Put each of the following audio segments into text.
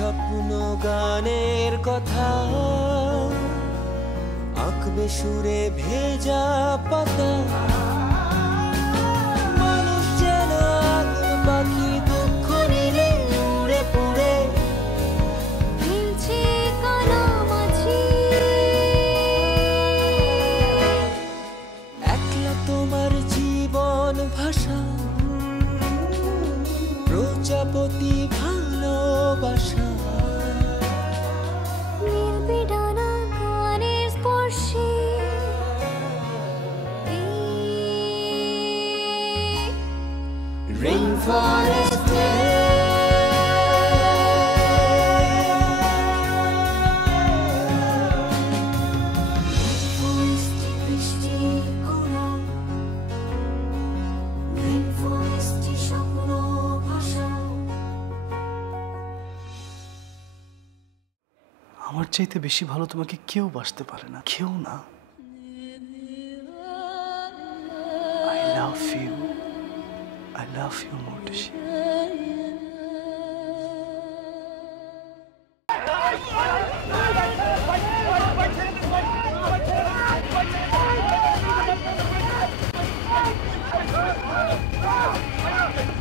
স্বপ্ন গানের কথা আঁকবে সুরে ভেজা পাতা মানুষ যেন আগুন পাখি দুঃখ নিলে উড়ে পুড়ে খেলছে কানামাছি একলা তোমার জীবন ভাষা প্রজাপতি ভালোবাসা নির্বিডানা গানের স্পর্শে রেইনফরেস্টে বৃষ্টি কোরা রেইনফরেস্টে স্বপ্ন ভাষা আমার চাইতে বেশি ভালো তোমাকে কেউ বাসতে পারে না, কেউ না। আই লাভ ইউ মোটেশি।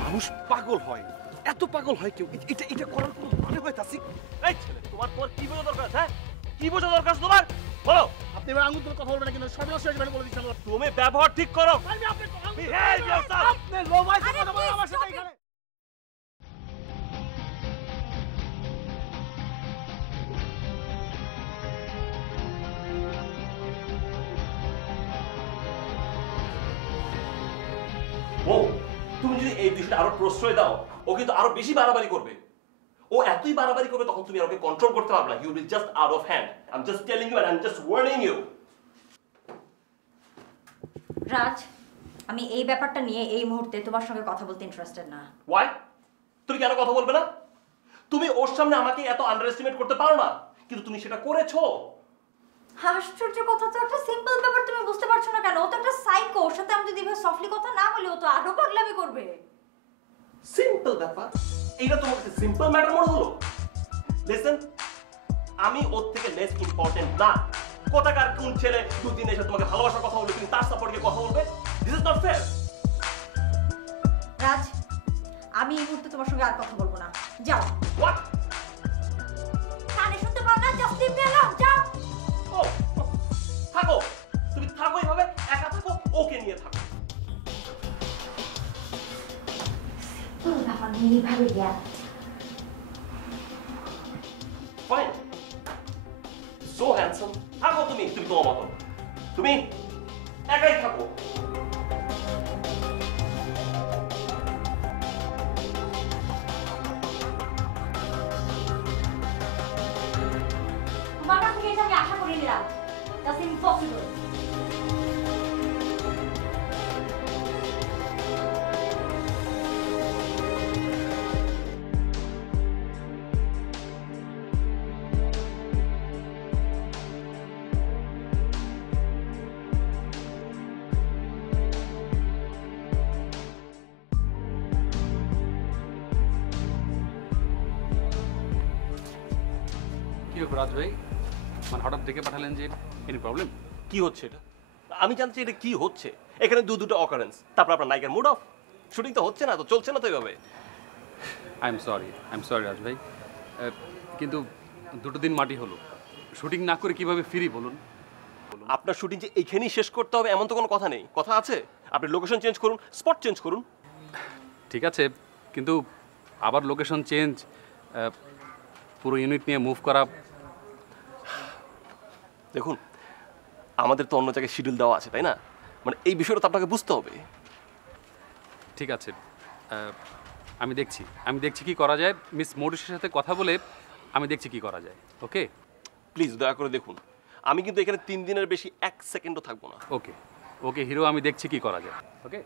মানুষ পাগল হয়, এত পাগল হয় কেউ? এটা এটা করার কোনো মানে হয় তাসিক? এই ছেলে, তোমার কি বোঝা দরকার আছে? হ্যাঁ, কি বোঝা দরকার আছে তোমার? বলো। আপনি এবার আঙুল তুলে কথা বলবেন না, কিন্তু সর্বনাশ হয়ে যাবে বলে দিচ্ছি। তুমি ব্যবহার ঠিক করো। আমি আপনি আপনি লোভাইতে কথা বলেন আমার সাথে এখানে। ও, তুমি যদি এই বিষয়টা আরো প্রশ্রয় দাও, ও কিন্তু আরো বেশি বাড়াবাড়ি করবে। ও এতই বাড়াবাড়ি করবে তখন তুমি আর ওকে কন্ট্রোল করতে পারবে না। You will just out of hand. I am just telling you and I am just warning you. Raj, আমি এই ব্যাপারটা নিয়ে এই মুহূর্তে তোমার সঙ্গে কথা বলতে ইন্টারেস্টেড না। ওয়াই? তুমি কেন কথা বলবে না? তুমি ওর সামনে আমাকে এত আন্ডার এস্টিমেট করতে পারো না, কিন্তু তুমি সেটা করেছো। আশ্চর্য কথা, তো একটা সিম্পল ব্যাপার তুমি বুঝতে পারছো না কেন? ও তো একটা সাইকো, ওর সাথে আমি যদি এভাবে সফটলি কথা না বলি ও তো আরো পাগলামি করবে। সিম্পল ব্যাপার, এইটা তোমার কাছে সিম্পল ম্যাটার মনে হলো? লিসেন, আমি ওর থেকে লেস ইম্পর্টেন্ট না। কোথাকার কোন ছেলে দুদিন এসে তোমাকে ভালোবাসার কথা বলবে, তুমি তার সাপোর্টে কথা বলবে? This is not fair. Raj, আমি এই মুহূর্তে তোমার সঙ্গে আর কথা বলবো না, যাও। হোয়াট? কানে শুনতে পাও না? জাস্ট লিভ মি অ্যালোন, যাও। ও, থাকো, তুমি থাকো এইভাবে, একা থাকো, ওকে নিয়ে থাকো। ব্যাপার নিয়ে এইভাবে গিয়া ফাইন, সো হ্যান্ডসাম, থাকো তুমি, তুমি তোমার মতো, তুমি একাই থাকো। তোমার কাছ থেকে এটা আমি আশা করি নিলাম। That's impossible. রাজ ভাই, মানে হঠাৎ ডেকে পাঠালেন যে এনি প্রবলেম? কি হচ্ছে এটা? আমি জানতে চাই এটা কি হচ্ছে। এখানে দুটো অকারেন্স, তারপর আপনার নায়িকার মুড অফ। শুটিং তো হচ্ছে না, তো চলছে না তো এইভাবে। আই এম সরি রাজ ভাই, কিন্তু দুটো দিন মাটি হলো, শুটিং না করে কিভাবে ফিরি বলুন? আপনার শুটিং যে এইখানেই শেষ করতে হবে এমন তো কোনো কথা নেই। কথা আছে, আপনি লোকেশন চেঞ্জ করুন, স্পট চেঞ্জ করুন। ঠিক আছে, কিন্তু আবার লোকেশন চেঞ্জ, পুরো ইউনিট নিয়ে মুভ করা। দেখুন, আমাদের তো অন্য জায়গায় শিডিউল দেওয়া আছে, তাই না? মানে এই বিষয়টা তো আপনাকে বুঝতে হবে। ঠিক আছে, আমি দেখছি কি করা যায়। মিস মোরিসের সাথে কথা বলে আমি দেখছি কি করা যায়। ওকে, প্লিজ দয়া করে দেখুন, আমি কিন্তু এখানে 3 দিনের বেশি 1 সেকেন্ডও থাকবো না। ওকে হিরো, আমি দেখছি কি করা যায়। ওকে।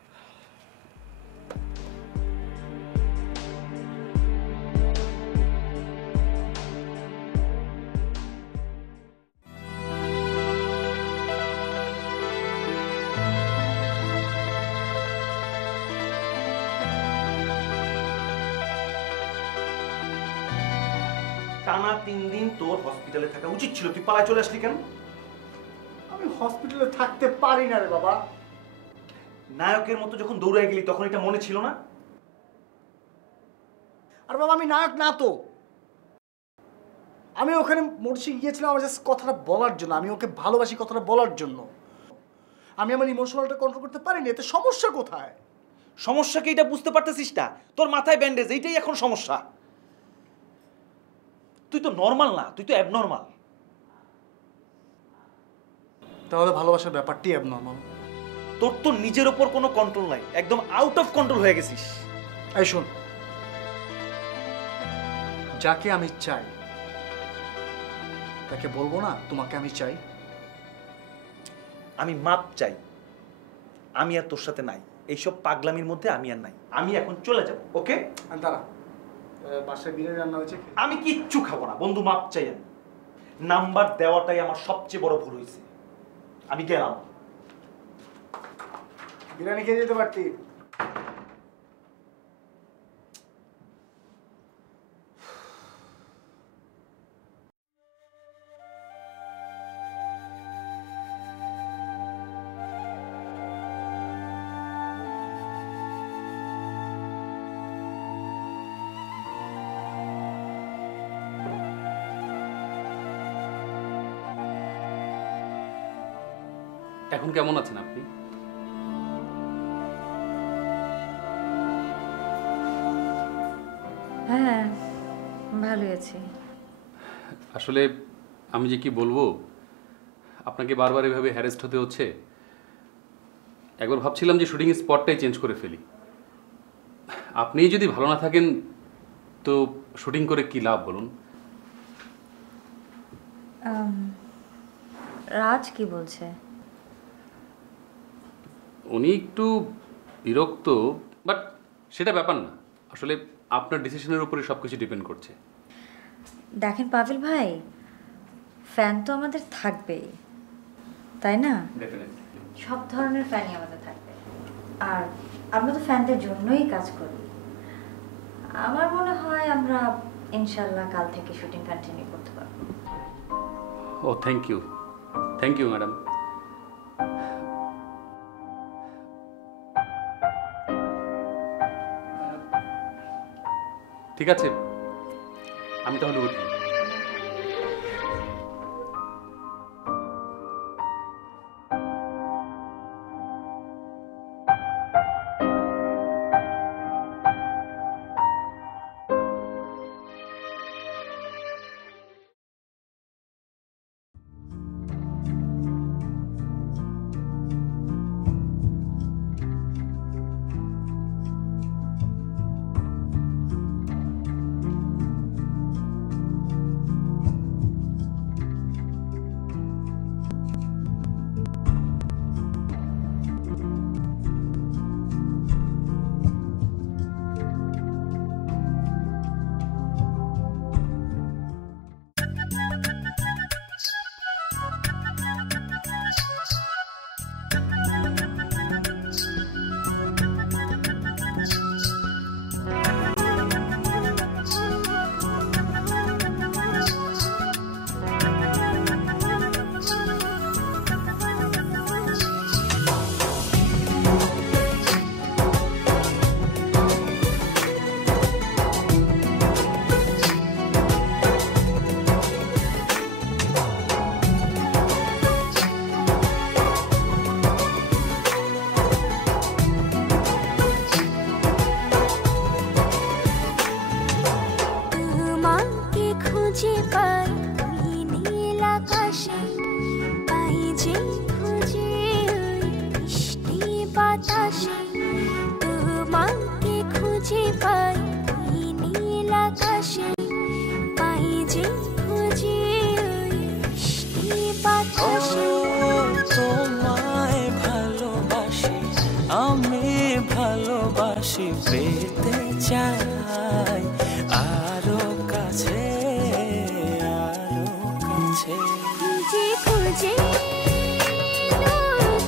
টানা 3 দিন তোর হসপিটালে থাকা উচিত ছিল, তুই পালায় চলে আসলি কেন? আমি হসপিটালে থাকতে পারি না রে বাবা। নায়কের মতো যখন দৌড়ায় গেলি তখন এটা মনে ছিল না? আর বাবা আমি নায়ক না তো, আমি ওখানে মর্ষি গিয়েছিলাম আমার জাস্ট কথাটা বলার জন্য, আমি ওকে ভালোবাসি কথাটা বলার জন্য। আমি আমার ইমোশনালটা কন্ট্রোল করতে পারিনি, এতে সমস্যা কোথায়? সমস্যা কি এটা বুঝতে পারতেছিস না? তোর মাথায় ব্যান্ডেজ, এইটাই এখন সমস্যা। তুই তো নর্মাল না, তুই তো অ্যাবনর্মাল। তাহলে ভালোবাসার ব্যাপারটি অ্যাবনর্মাল। তোর তো নিজের ওপর কোনো কন্ট্রোল নাই, একদম আউট অফ কন্ট্রোল হয়ে গেছিস। এই শোন, যাকে আমি চাই তাকে বলবো না তোমাকে আমি চাই। আমি মাপ চাই, আমি আর তোর সাথে নাই, এইসব পাগলামির মধ্যে আমি আর নাই। আমি এখন চলে যাব, ওকে? দাঁড়া, বাসায় বিরিয়ানি রান্না হয়েছে। আমি কিচ্ছু খাবো না বন্ধু, মাপ চাই। আমি নাম্বার দেওয়াটাই আমার সবচেয়ে বড় ভুল হয়েছে। আমি গেলাম। বিরিয়ানি খেয়ে যেতে পারতি। এখন কেমন আছেন আপনি? হ্যাঁ, ভালোই আছি। আসলে আমি যে কি বলবো, আপনাকে বারবার এভাবে হ্যারেস্ট হতে হচ্ছে। একবার ভাবছিলাম যে শুটিং স্পটটাই চেঞ্জ করে ফেলি। আপনি যদি ভালো না থাকেন তো শুটিং করে কি লাভ বলুন? রাজ কি বলছে? উনি একটু বিরক্ত, বাট সেটা ব্যাপার না। আসলে আপনার ডিসিশনের উপরে সব কিছু ডিপেন্ড করছে। দেখেন পাভেল ভাই, ফ্যান তো আমাদের থাকবেই, তাই না? সব ধরনের ফ্যানই আমাদের থাকবে, আর আমরা তো ফ্যানদের জন্যই কাজ করি। আমার মনে হয় আমরা ইনশাল্লাহ কাল থেকে শুটিং কন্টিনিউ করতে পারবো। ও থ্যাংক ইউ ম্যাডাম। ঠিক আছে, আমি তাহলে উঠি। তোমায় ভালোবাসি, আমি ভালোবাসি, পেতে চাই আরো কাছে, আরো কাছে। খুঁজে খুঁজে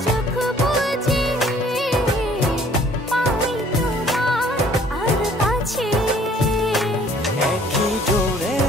চোখ বুঝে পাই তোমার আর কাছে। একই ডোরে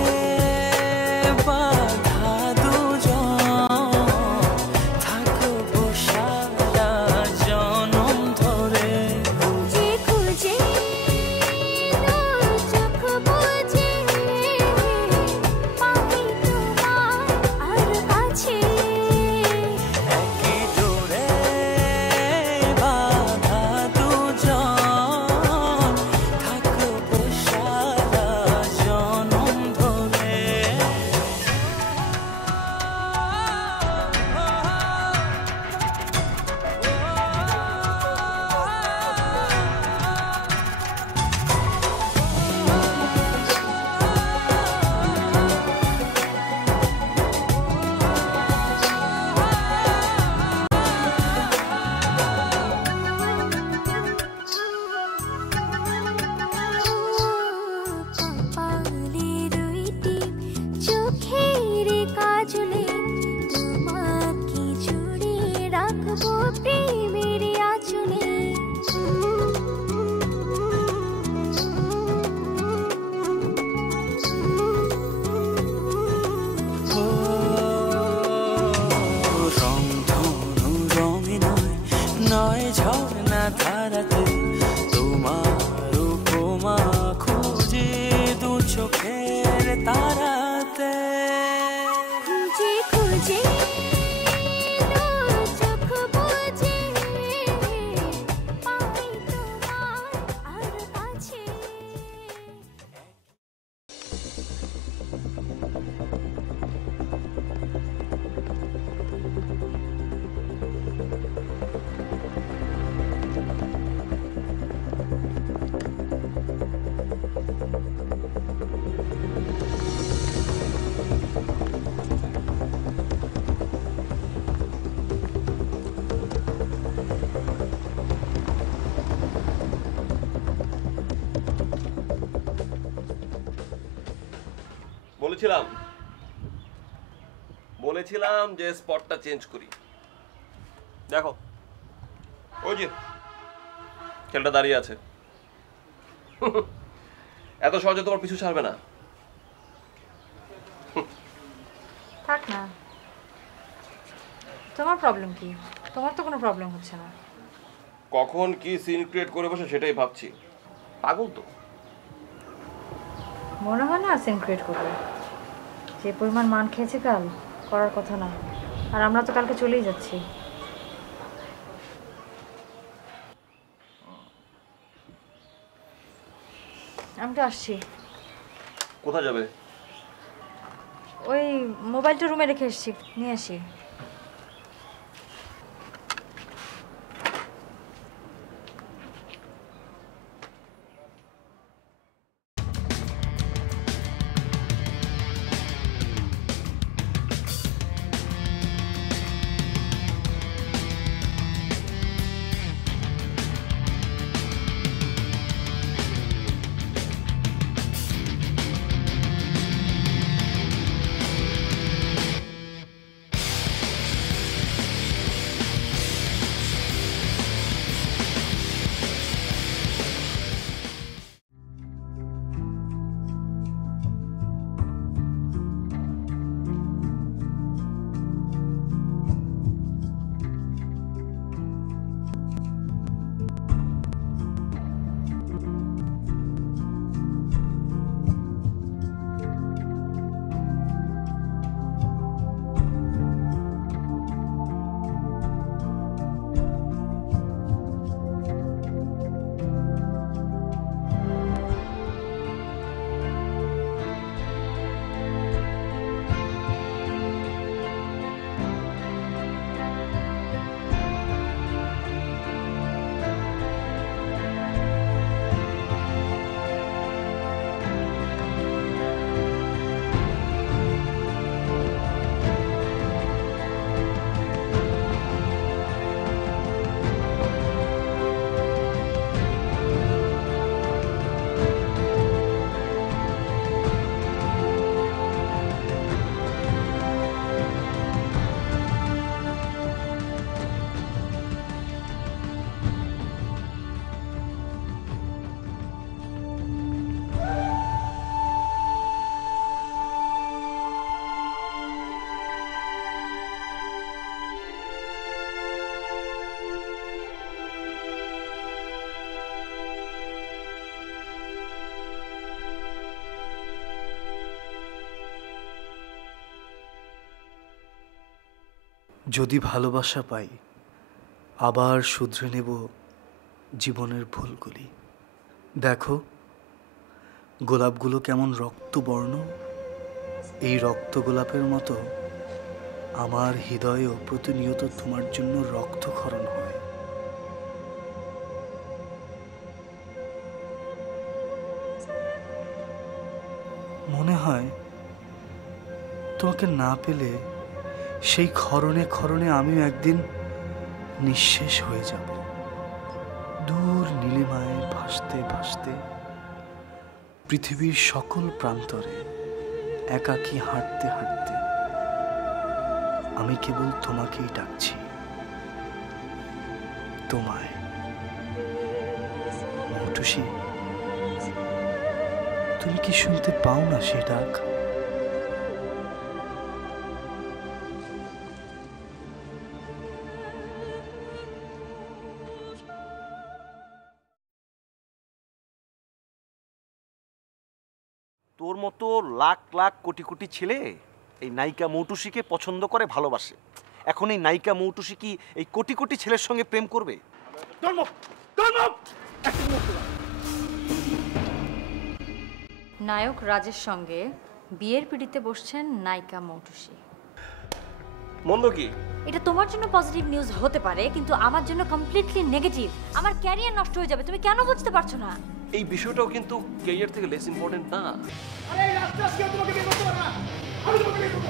বলেছিলাম যে স্পটটা চেঞ্জ করি। দেখো ওই যে ছেলেটা দাঁড়িয়ে আছে, এত সহজে তোমার পিছু ছাড়বে না। থাক না, তোমার প্রবলেম কি? তোমার তো কোনো প্রবলেম হচ্ছে না। কখন কি সিন ক্রিয়েট করে বসে সেটাই ভাবছি। পাগল তো। মনে হয় না সিন ক্রিয়েট করবে। যে পরিমাণ মান খেয়েছে কাল, করার কথা না। আর আমরা তো কালকে চলেই যাচ্ছি। আমি তো আসছি। কোথায় যাবে? ওই মোবাইলটা রুমে রেখে এসেছি, নিয়ে আসি। যদি ভালোবাসা পাই, আবার শুধরে নেব জীবনের ভুলগুলি। দেখো গোলাপগুলো কেমন রক্তবর্ণ। এই রক্ত গোলাপের মতো আমার হৃদয়েও প্রতিনিয়ত তোমার জন্য রক্তক্ষরণ হয়। মনে হয় তোমাকে না পেলে সেই ক্ষরণে ক্ষরণে আমিও একদিন নিঃশেষ হয়ে যাব। দূর নীলিমায় ভাসতে ভাসতে পৃথিবীর সকল প্রান্তরে একাকী হাঁটতে হাঁটতে আমি কেবল তোমাকেই ডাকছি, তোমায়। মৌটুসী, তুমি কি শুনতে পাও না সে ডাক? তোর মতো লাখ লাখ কোটি কোটি ছেলে এই নায়িকা মৌটুসীকে পছন্দ করে, ভালোবাসে। এখন এই নায়িকা মৌটুসী কি এই কোটি কোটি ছেলের সঙ্গে প্রেম করবে? নায়ক রাজের সঙ্গে বিয়ের পিড়িতে বসছেন নায়িকা মৌটুসী। মন্দ কি? এটা তোমার জন্য পজিটিভ নিউজ হতে পারে, কিন্তু আমার জন্য কমপ্লিটলি নেগেটিভ। আমার ক্যারিয়ার নষ্ট হয়ে যাবে। তুমি কেন বুঝতে পারছো না? এই বিষয়টাও কিন্তু ক্যারিয়ার থেকে লেস ইম্পর্টেন্ট না। আরে রাস্তা কেউ তোমাকে বের করতে পারে না। আমি তোমাকে বের করব।